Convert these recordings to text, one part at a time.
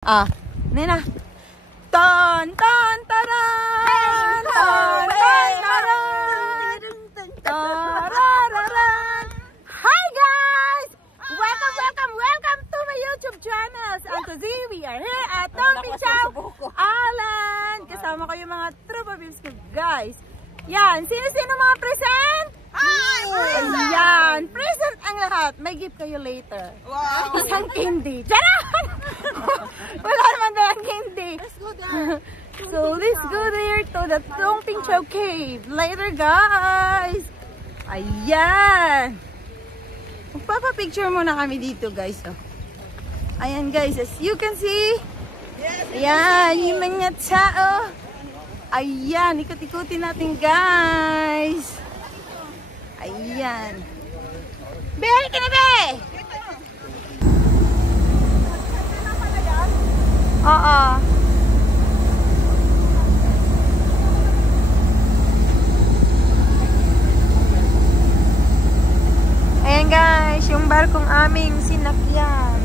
Nina. Ton, ton, taran! Ton, ton, taran! Tarararan! Hi guys! Welcome to my YouTube channel. And today we are here at Tom Pinchao Island. Kasama ko yung mga Trooper Beams ko, guys. Yan, sino mga present? Present! Yan, present ang lahat. May gift kayo later. Wow! Isang candy. Charan! Wala naman dalang candy. Let's go there. So, let's go there to the Tom Pinchao Cave. Later, guys. Ayan. Magpapapicture muna kami dito, guys. Ayan, guys. As you can see. Ayan, yung mga tao. Ayan, ikot-ikutin natin, guys. Ayan. Be, halika na, be! Oo. Ayan, guys, yung barkong aming sinakyan.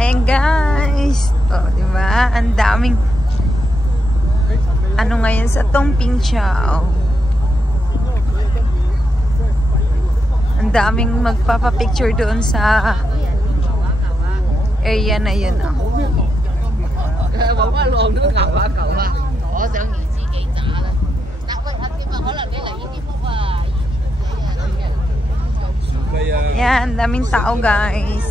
Ayan, guys. Diba? Ang daming ano ngayon sa Tom Pinchao. Ang daming magpapapicture doon sa area na yun. Yan, daming tao, guys.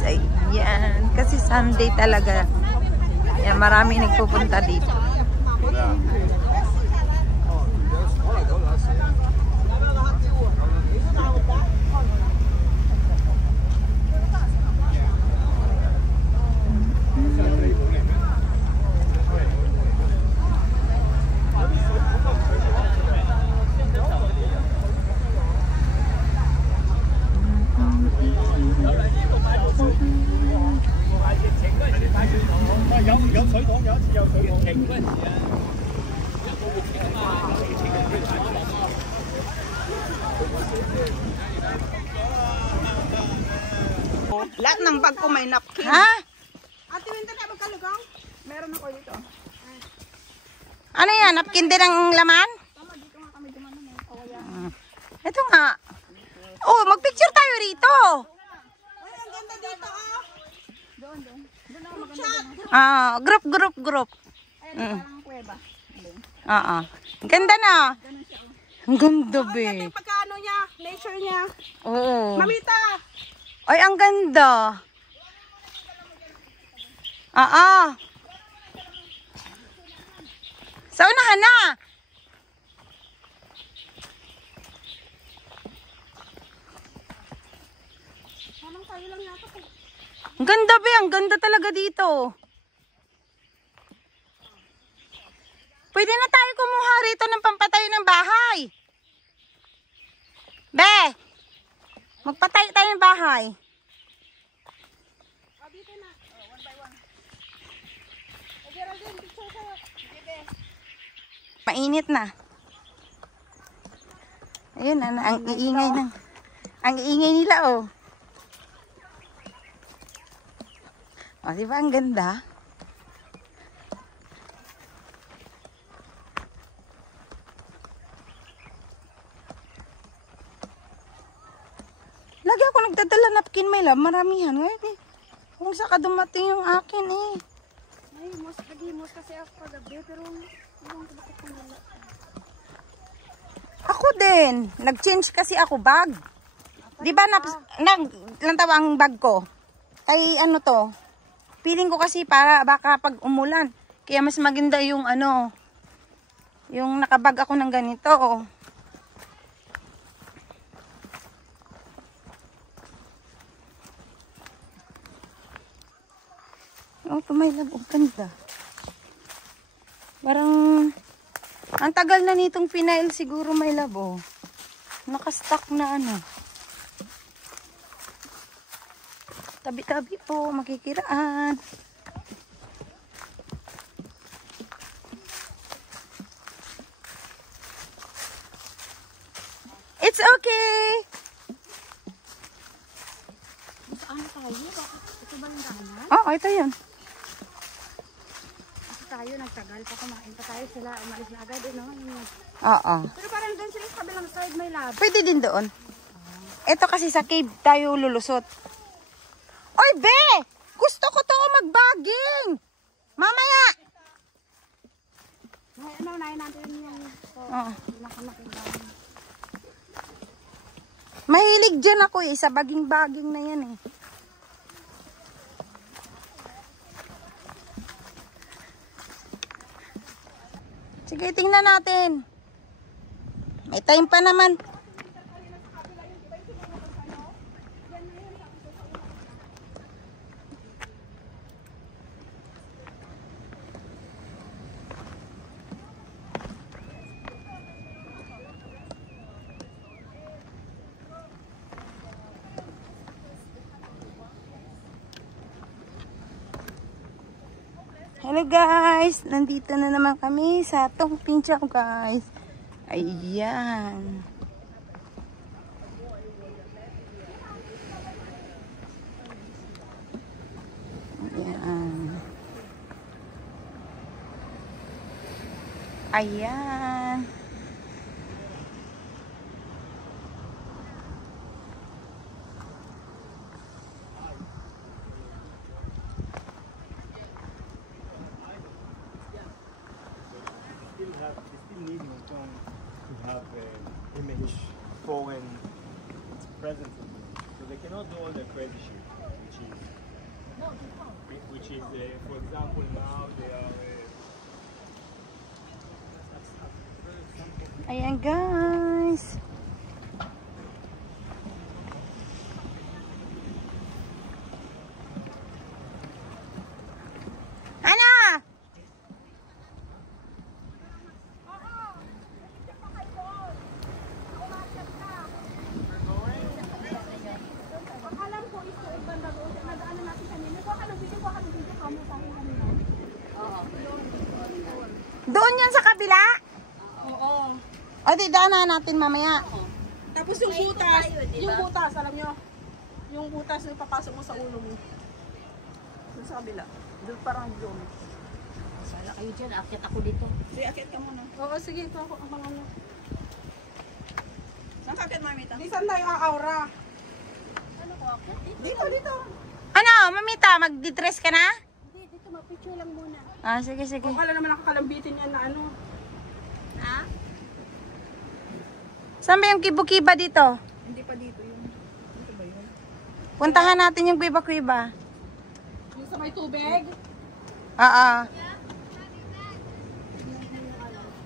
Ayan, kasi Sunday talaga. Yan, marami nagpupunta dito. Lahat ng bag ko may napkin. Ha? Ate, winter na magkalugang? Meron ako dito. Ano yan? Napkin din ang laman? Tama, dito nga kami duman na may kawaya. Ito nga. Oh, magpicture tayo rito. Ay, ang ganda dito Doon. Doon ako maganda. Group. Ayun, parang kuweba. Ganda na. Ganun siya. Ang ganda, Ang be. ganda yung pagkaano niya, nature niya. Oo. Mamita! Ay, ang ganda. Sa unahan na. Mamang tayo lang yata. Ang ganda, be. Ang ganda talaga dito. Pwede na tayo kumuha rito ng pampatayo ng bahay. Be, magpatayo tayo ng bahay. Dito na. One by one. Geraldine, picture sa'yo. Sige. Mainit na. Ayun, ang iingay na. Ang iingay nila, oh. O, diba ang ganda? Lagi ako nagdadala napkin, may love. Maramihan. Ngayon, kung saka dumating yung akin, eh. Ay, mas kasi ako kagabi, pero ewan ko bakit wala. Ako din. Nag-change kasi ako bag. Di ba naglantaw ang bag ko? Kay ano to? Feeling ko kasi para baka pag umulan. Kaya mas maganda yung ano, yung nakabag ako ng ganito. Oh, tumaylab. Ang ganda. Parang, ang tagal na nitong pinail siguro may labo. Nakastock na ano. Tabi-tabi po, makikiraan. It's okay. Saan tayo? Ito ba yung daanan? Oh, ito yun. Kasi tayo nagtagal pa, kumain pa tayo sila. Umalis na agad, no? Oo. Pero parang doon sila sa kabilang side may lab. Pwede din doon. Ito kasi sa cave tayo lulusot. Oy, be! Gusto ko to magbaging! Mamaya! May ano, nahin natin yung pinakamaking daan. Mahilig dyan ako eh. Sa baging-baging na yan eh. Sige, tingnan natin. May time pa naman. Hello guys, nandito na naman kami sa Tongping Chow guys. Ayan. Ayan. Ayan. They still need Hong to have image foreign presence in them. So they cannot do all the crazy shit, which is for example, now they are. Ayan guys. Ano? Alam ko ito, ibanda doon. Nadaanan natin kanina. Kuha ka ng video kamo tayo kanina. Oo. Doon yun sa kabila? Oo. O di daanan natin mamaya. Tapos yung butas, yung butas, alam nyo? Yung butas na papasok mo sa ulo mo. Doon sa kabila. Doon parang doon. Sala kayo dyan, akit ako dito. Sige, akit ka muna. Oo, sige, ito ako ang mga ano. Saan ka akit, mamita? Di saan tayo aura? Ano ko akit? Dito, dito. Ano, mamita, magdi-dress ka na? Hindi, dito mapicture lang muna. Ah, sige, sige. Kung kala naman nakakalambitin yan na ano. Ha? Saan ba yung kibo-kiba dito? Hindi pa dito yun. Dito ba yun? Puntahan natin yung kuiba-kuiba. Yung sa may tubig? Oo.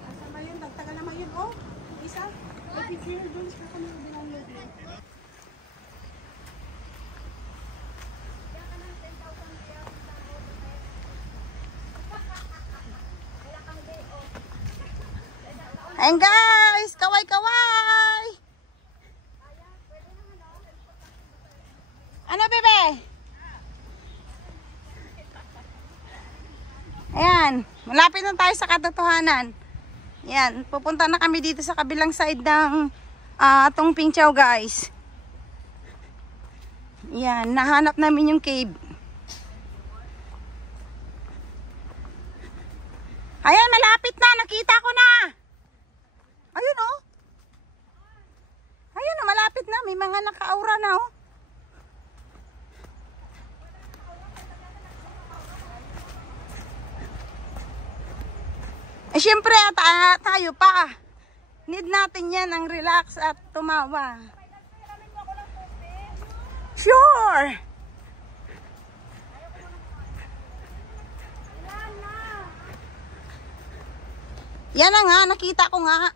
Asa ba yun? Nagtagal naman yun, oh. Yung isa. May picture doon sa kami binanod. Ayan guys, kaway-kaway! Ano bebe? Ayan, malapit na tayo sa katotohanan. Ayan, pupunta na kami dito sa kabilang side ng Tongping Chow guys. Ayan, nahanap namin yung cave. Ayan, malapit na, nakita ko na! Ayun oh. Ayun oh, malapit na. May mga naka-aura na oh. Eh syempre tayo pa. Need natin yan ang relax at tumawa. more. Yan na nga, nakita ko nga.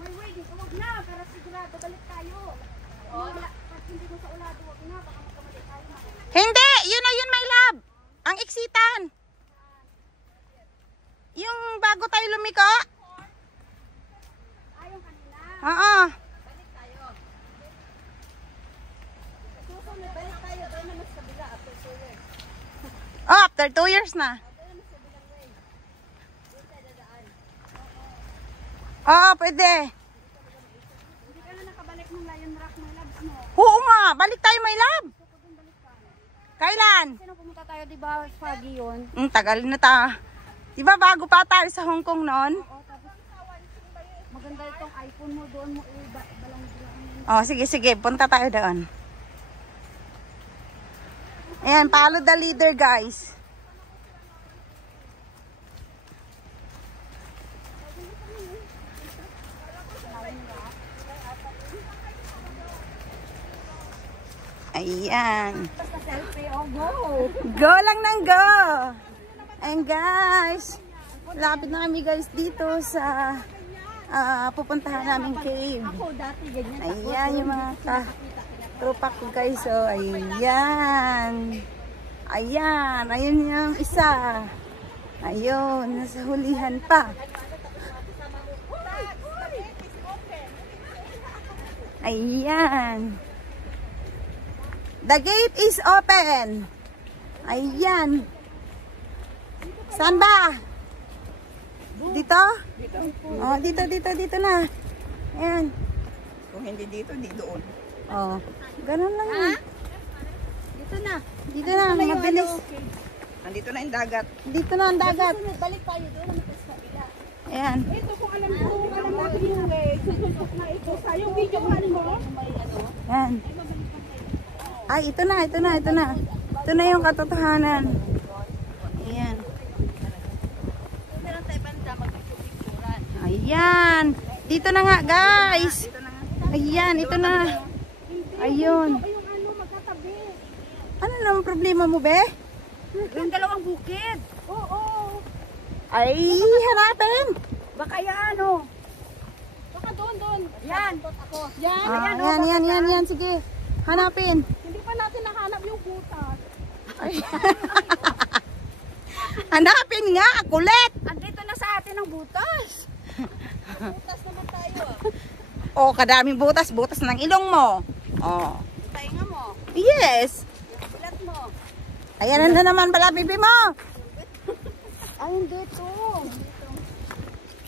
May waiting, huwag na, para sigurado balik tayo. At hindi mo sa ulado, huwag na, baka magkamali tayo. Hindi, yun na yun, my love. Ang eksitan. Yung bago tayo lumiko. Ayong kanina. Oo. Susunod, balik tayo. Doon naman sa kabila after 2 years. Oh, after 2 years na. Oo, pwede. Hindi ka na nakabalik ng Lion Rock, my loves mo. Oo nga, balik tayo, my love. Kailan? Sino pumunta tayo, di ba, Spaggy yun? Tagal na ta. Di ba bago pa tayo sa Hong Kong noon? Oo, tapos maganda itong iPhone mo, doon mo balang. Oh, sige, sige. Punta tayo doon. Ayan, follow the leader, guys. Ayan. Basta selfie, oh, go! Go lang ng go! And guys, lapit na kami guys dito sa pupuntahan namin cave. Ako dati ganyan. Ayan yung mga tropa ko guys. So, ayan. Ayan. Ayun yung isa. Ayun. Nasa hulihan pa. Ayan. The gate is open. Ayan. Saan ba? Dito? Oh, dito na. Ayan. Kung hindi dito, di doon. Oh, ganun lang yun. Dito na. Dito na, mabilis. Nandito na yung dagat. Dito na ang dagat. Balik tayo doon, naman sa kabila. Ayan. Ito kung alam natin yung way. Susunod na ito. Sa yung video ko mo. Ayan. Ay, ito na. Ito na yung katotohanan. Ayan. Meron tayo banda, magpipicturan. Ayan. Dito na nga, guys. Ayan, ito na. Ayun. Yung ano, magkatabi. Ano naman problema mo, be? Yung dalawang bukid. Oo. Ay, hanapin. Baka yan, oh. Baka doon. Yan. Yan. Yan. Sige. Hanapin. Hindi pa natin nahanap yung butas. Hanapin nga, kulit. Andito na sa atin ang butas. Butas naman tayo. Oh, kadaming butas. Butas ng ilong mo. Oh. Tainga mo. Yes. Bilat mo. Ayan na naman pala, bibi mo. Ay, hindi to.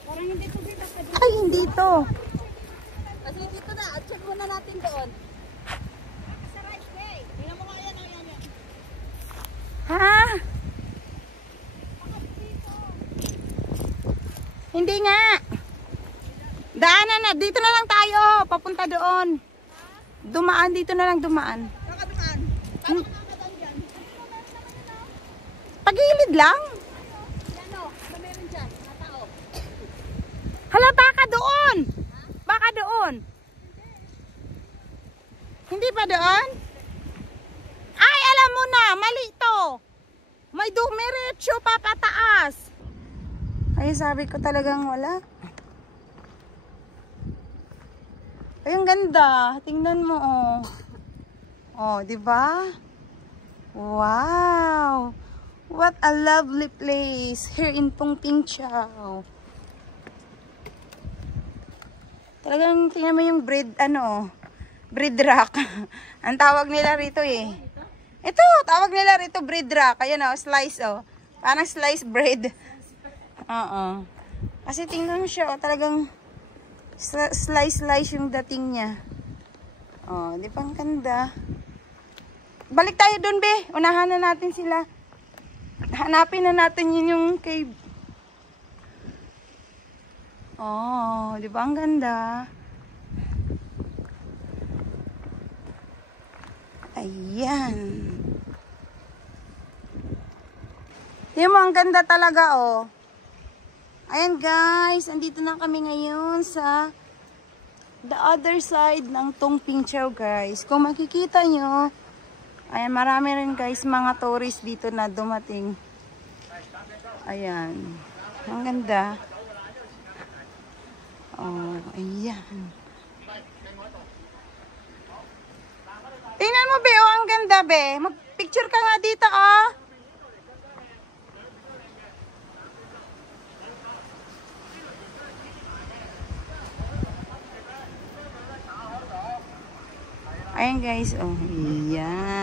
Parang hindi to dito. Ay, hindi to. Kasi dito na. Check muna natin doon. Sa right way. Tingnan mo nga yan. Ha? Hindi nga. Daanan na. Dito na lang tayo. Papunta doon. Dumaan. Dito na lang dumaan. Baka dumaan. Hmm. Pagilid lang. Yan o. Ano meron dyan? Mga tao. Hala, baka doon. Baka doon. Hindi pa doon? Ay, alam mo na. Mali to. May dumiretso pa pataas. Ay, sabi ko talagang wala. Ay, ang ganda. Tingnan mo, oh. Oh, di ba? Wow. What a lovely place here in Pongpingchao. Talagang tingnan mo yung bread, bread rock. Ang tawag nila rito eh. Ito, tawag nila rito bread rock. Ayan o, slice o. Parang slice bread. Oo. Kasi tingnan mo siya, talagang slice yung dating niya. Oh, di ba ang ganda? Balik tayo doon, be. Unahan na natin sila. Hanapin na natin yun yung cave. Oh, di ba ang ganda? Ayan. Tingnan mo, ang ganda talaga, oh. Ayan, guys. Andito na kami ngayon sa the other side ng Tongping Chau, guys. Kung makikita nyo, ayan, marami rin, guys, mga tourist dito na dumating. Ayan. Ang ganda. Oh, ayan. Tingnan mo, be. Oh, ang ganda, be. Mag-picture ka nga dito, oh. Ayan, guys. Oh, ayan.